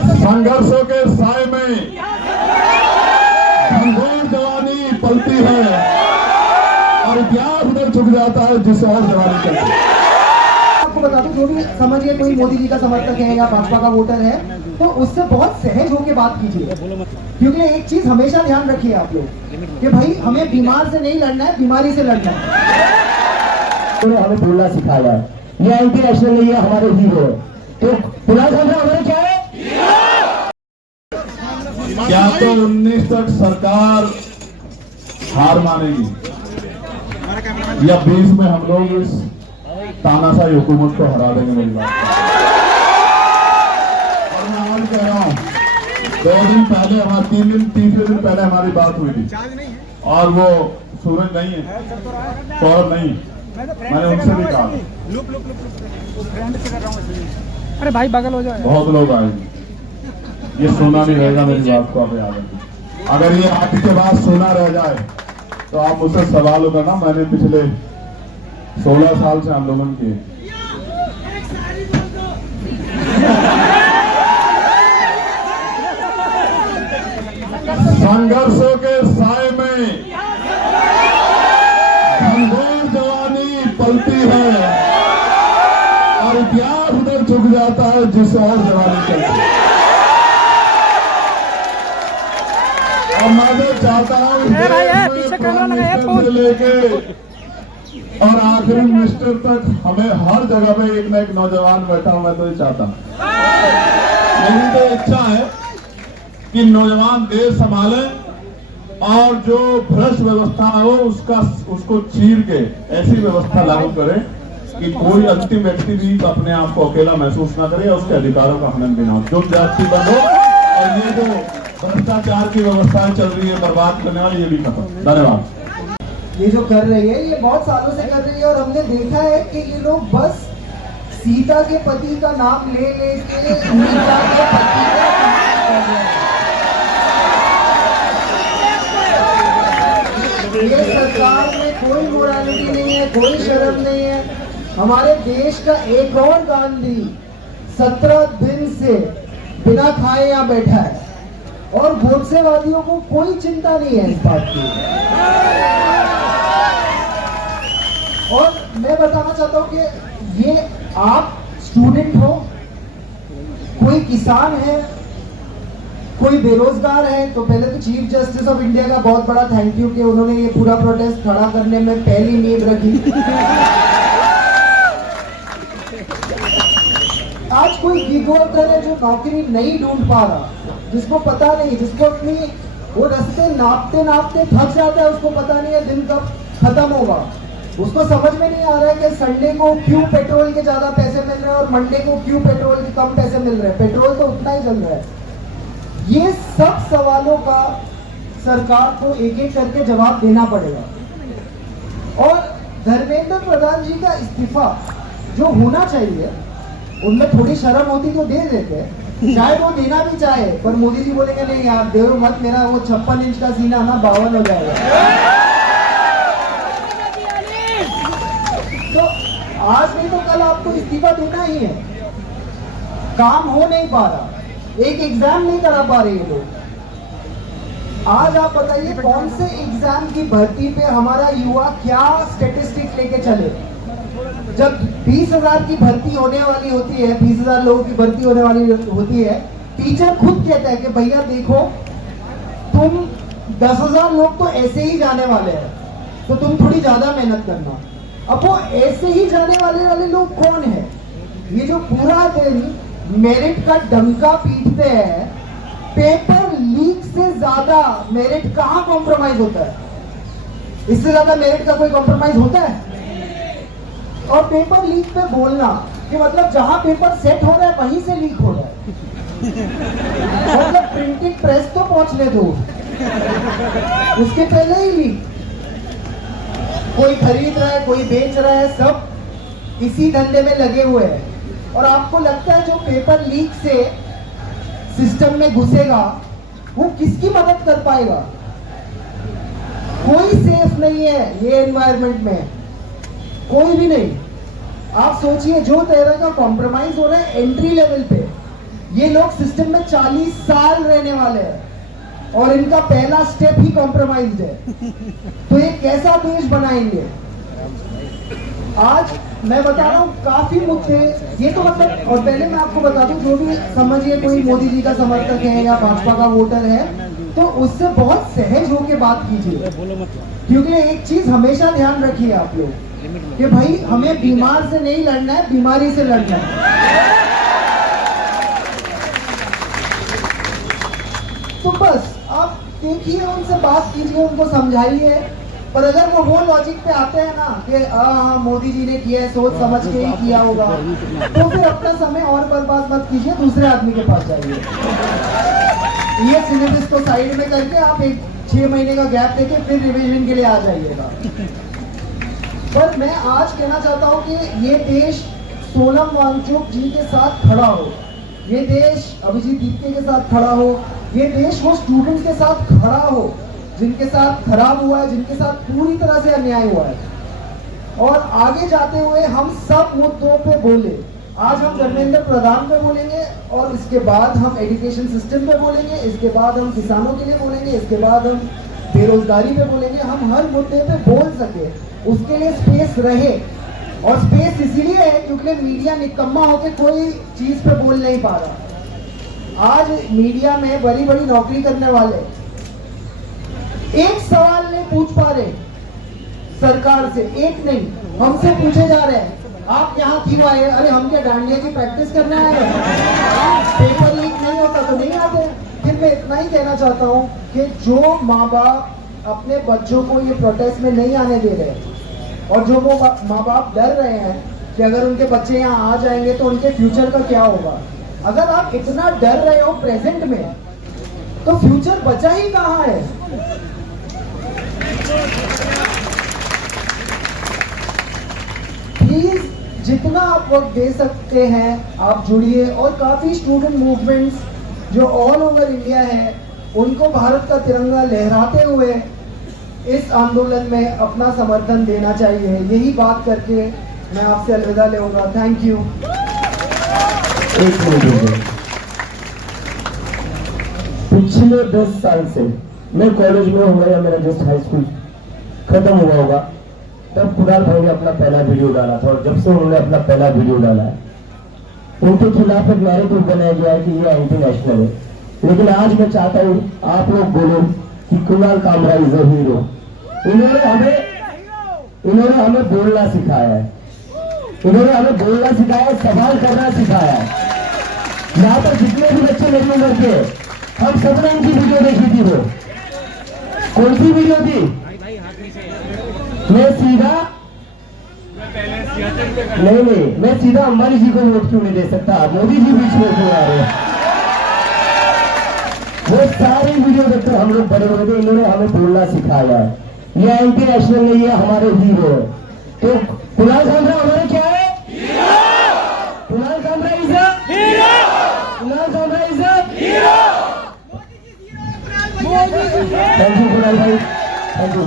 संघर्षों के साए में घनघोर जवानी पलती है और इतिहास उधर झुक जाता है जिस और जवानी चलती है। आपको बता दूं, जो भी समझिए कोई मोदी जी का समर्थक है या भाजपा का वोटर है, तो उससे बहुत सहज होकर बात कीजिए, क्योंकि एक चीज हमेशा ध्यान रखिए आप लोग कि भाई हमें बीमार से नहीं लड़ना है, बीमारी से लड़ना है। तो हमें बोलना सिखाया है, ये एंटी नेशनल नहीं है, हमारे हीरो है। तो फिलहाल हमारे क्या है, क्या तो 19 तक सरकार हार मानेगी या 20 में हम लोग इस तानाशाही हुकूमत को हरा देंगे। मेरी बात और मैं आज कह रहा हूं, 2 दिन पहले हमारे 3 दिन पहले हमारी बात हुई थी और वो सूरज नहीं है, सौरभ नहीं, मैंने उनसे भी कहा अरे भाई बगल हो जाए। बहुत लोग आएंगे, ये सोना नहीं रहेगा। मेरी बात को आप याद रखिए, अगर ये आज के बाद सोना रह जाए तो आप मुझसे सवाल होगा ना। मैंने पिछले 16 साल से आंदोलन किए, संघर्षों के साए में घनघोर जवानी पलती है और इतिहास उधर झुक जाता है जिस और जवानी चलती है। और मैं तो चाहता हूँ से लेके और आखिरी मिनिस्टर तक हमें हर जगह पे एक ना एक नौजवान बैठा हूं। मैं तो ये चाहता हूँ, मेरी तो इच्छा है कि नौजवान देश संभाले और जो भ्रष्ट व्यवस्था हो उसको चीर के ऐसी व्यवस्था लागू करें कि कोई अंतिम व्यक्ति भी अपने आप को अकेला महसूस ना करे और उसके अधिकारों का हनन भी ना हो, जो जाति बंद हो और ये जो भ्रष्टाचार की व्यवस्थाएं चल रही है बर्बाद करने वाली, ये भी खत्म। धन्यवाद। ये जो कर रही है, ये बहुत सालों से कर रही है और हमने देखा है कि ये लोग बस सीता के पति का नाम ले लेके मीरा के पति का कर रहे हैं। ये सरकार में कोई मोरालिटी नहीं है, कोई शर्म नहीं है। हमारे देश का एक और गांधी 17 दिन से बिना खाए यहाँ बैठा है और गोडसेवादियों को कोई चिंता नहीं है इस बात की। और मैं बताना चाहता हूं कि ये आप स्टूडेंट हो, कोई किसान है, कोई बेरोजगार है, तो पहले तो चीफ जस्टिस ऑफ इंडिया का बहुत बड़ा थैंक यू कि उन्होंने ये पूरा प्रोटेस्ट खड़ा करने में पहली नींव रखी। आज कोई गिग वर्कर है जो नौकरी नहीं ढूंढ पा रहा, जिसको पता नहीं, जिसको अपनी वो रास्ते नापते नापते थक जाता है, उसको पता नहीं है दिन कब खत्म होगा, उसको समझ में नहीं आ रहा है कि संडे को क्यों पेट्रोल के ज्यादा पैसे मिल रहे हैं और मंडे को क्यों पेट्रोल के कम पैसे मिल रहे हैं, पेट्रोल तो उतना ही चल रहा है। ये सब सवालों का सरकार को एक एक करके जवाब देना पड़ेगा। और धर्मेंद्र प्रधान जी का इस्तीफा जो होना चाहिए, उनमें थोड़ी शर्म होती तो दे देते, शायद वो देना भी चाहे, पर मोदी जी बोलेंगे नहीं यार दे मत, मेरा वो 56 इंच का सीना ना 52 हो जाएगा। तो आज नहीं तो कल आपको इस्तीफा देना ही है। काम हो नहीं पा रहा, एक एग्जाम नहीं करा पा रहे ये लोग। आज आप बताइए कौन से एग्जाम की भर्ती पे हमारा युवा क्या स्टेटिस्टिक लेके चले। जब 20,000 की भर्ती होने वाली होती है, 20,000 लोगों की भर्ती होने वाली होती है, टीचर खुद कहता है कि भैया देखो तुम 10,000 लोग तो ऐसे ही जाने वाले हैं, तो तुम थोड़ी ज्यादा मेहनत करना। अब वो ऐसे ही जाने वाले लोग कौन है? ये जो पूरा दिन मेरिट का डंका पीटते हैं, पेपर लीक से ज्यादा मेरिट कहाँ कॉम्प्रोमाइज होता है? इससे ज्यादा मेरिट का कोई कॉम्प्रोमाइज होता है? और पेपर लीक पे बोलना कि मतलब जहां पेपर सेट हो रहा है वहीं से लीक हो रहा है। मतलब प्रिंटिंग प्रेस तो पहुंचने दो, उसके पहले ही लीक। कोई खरीद रहा है, कोई बेच रहा है, सब इसी धंधे में लगे हुए हैं। और आपको लगता है जो पेपर लीक से सिस्टम में घुसेगा वो किसकी मदद कर पाएगा? कोई सेफ नहीं है ये एनवायरनमेंट में, कोई भी नहीं। आप सोचिए जो तरह का कॉम्प्रोमाइज हो रहा है एंट्री लेवल पे, ये लोग सिस्टम में 40 साल रहने वाले हैं और इनका पहला स्टेप ही कॉम्प्रोमाइज्ड है। तो ये कैसा देश बनाएंगे? आज मैं बता रहा हूँ काफी मुद्दे ये तो मतलब, और पहले मैं आपको बता दूं, जो भी समझिए कोई मोदी जी का समर्थक है या भाजपा का वोटर है तो उससे बहुत सहज होके बात कीजिए, क्योंकि एक चीज हमेशा ध्यान रखिए आप लोग कि भाई हमें बीमार से नहीं लड़ना है, बीमारी से लड़ना है। तो बस आप देखिए, उनसे बात कीजिए, उनको समझाइए। पर अगर वो लॉजिक पे आते हैं ना कि हाँ मोदी जी ने किया है, सोच समझ के ही किया होगा, तो फिर अपना समय और बर्बाद मत कीजिए, दूसरे आदमी के पास जाइए। ये सिलेबस को साइड में करके आप 6 महीने का गैप देके फिर रिवीजन के लिए आ जाइएगा। पर मैं आज कहना चाहता हूँ कि ये देश सोनम वांगचुक जी के साथ खड़ा हो, ये देश अभिजीत दीप्ते के साथ खड़ा हो, ये देश वो स्टूडेंट्स के साथ खड़ा हो जिनके साथ खराब हुआ है, जिनके साथ पूरी तरह से अन्याय हुआ है। और आगे जाते हुए हम सब मुद्दों पे बोले। आज हम धर्मेंद्र प्रधान पे बोलेंगे और इसके बाद हम एजुकेशन सिस्टम पे बोलेंगे, इसके बाद हम किसानों के लिए बोलेंगे, इसके बाद हम बेरोजगारी पे बोलेंगे। हम हर मुद्दे पे बोल सके, उसके लिए स्पेस रहे। और स्पेस इसीलिए है क्योंकि मीडिया निकम्मा होकर कोई चीज पे बोल नहीं पा रहा। आज मीडिया में बड़ी बड़ी नौकरी करने वाले एक सवाल नहीं पूछ पा रहे सरकार से, एक नहीं, हमसे पूछे जा रहे हैं आप यहाँ क्यों आए? अरे हम क्या डांडिया की प्रैक्टिस करने आए हैं? पेपर लीक नहीं होता तो नहीं आते। फिर मैं इतना ही कहना चाहता हूँ कि जो माँ बाप अपने बच्चों को ये प्रोटेस्ट में नहीं आने दे रहे और जो वो माँ बाप डर रहे हैं कि अगर उनके बच्चे यहाँ आ जाएंगे तो उनके फ्यूचर का क्या होगा, अगर आप इतना डर रहे हो प्रेजेंट में तो फ्यूचर बचा ही कहाँ है? प्लीज जितना आप वक्त दे सकते हैं आप जुड़िए। और काफी स्टूडेंट मूवमेंट्स जो ऑल ओवर इंडिया है उनको भारत का तिरंगा लहराते हुए इस आंदोलन में अपना समर्थन देना चाहिए। यही बात करके मैं आपसे अलविदा लूंगा। Thank you. पिछले 10 साल से मैं कॉलेज में हूँ या मेरा जस्ट हाई स्कूल खत्म हुआ होगा, तब कुणाल भाई ने अपना पहला वीडियो डाला था। और जब से उन्होंने अपना पहला वीडियो डाला है उनके खिलाफ एक नैरेटिव बनाया गया है कि ये एंटी नेशनल है। लेकिन आज मैं चाहता हूँ आप लोग बोलो कि Kunal Kamra is a hero. इन्होंने हमें बोलना सिखाया है, इन्होंने हमें बोलना सिखाया, सवाल करना सिखाया है। यहाँ पर जितने भी बच्चे मेरी उम्र के, हम सबने इनकी वीडियो देखी थी। वो कौन सी वीडियो थी? मैं सीधा अंबानी जी को वोट क्यों नहीं दे सकता? मोदी जी बीच में क्यों आ रहे हैं? वो सारी वीडियो देखकर हम लोग बड़े बड़े थे। इन्होंने हमें बोलना सिखाया है। ये एंटी नेशनल नहीं है, हमारे हीरो है। तो कुणाल कामरा हमारे क्या है? Kunal Kamra is a hero. Kunal Kamra is a hero. Thank you Kunal भाई, थैंक यू।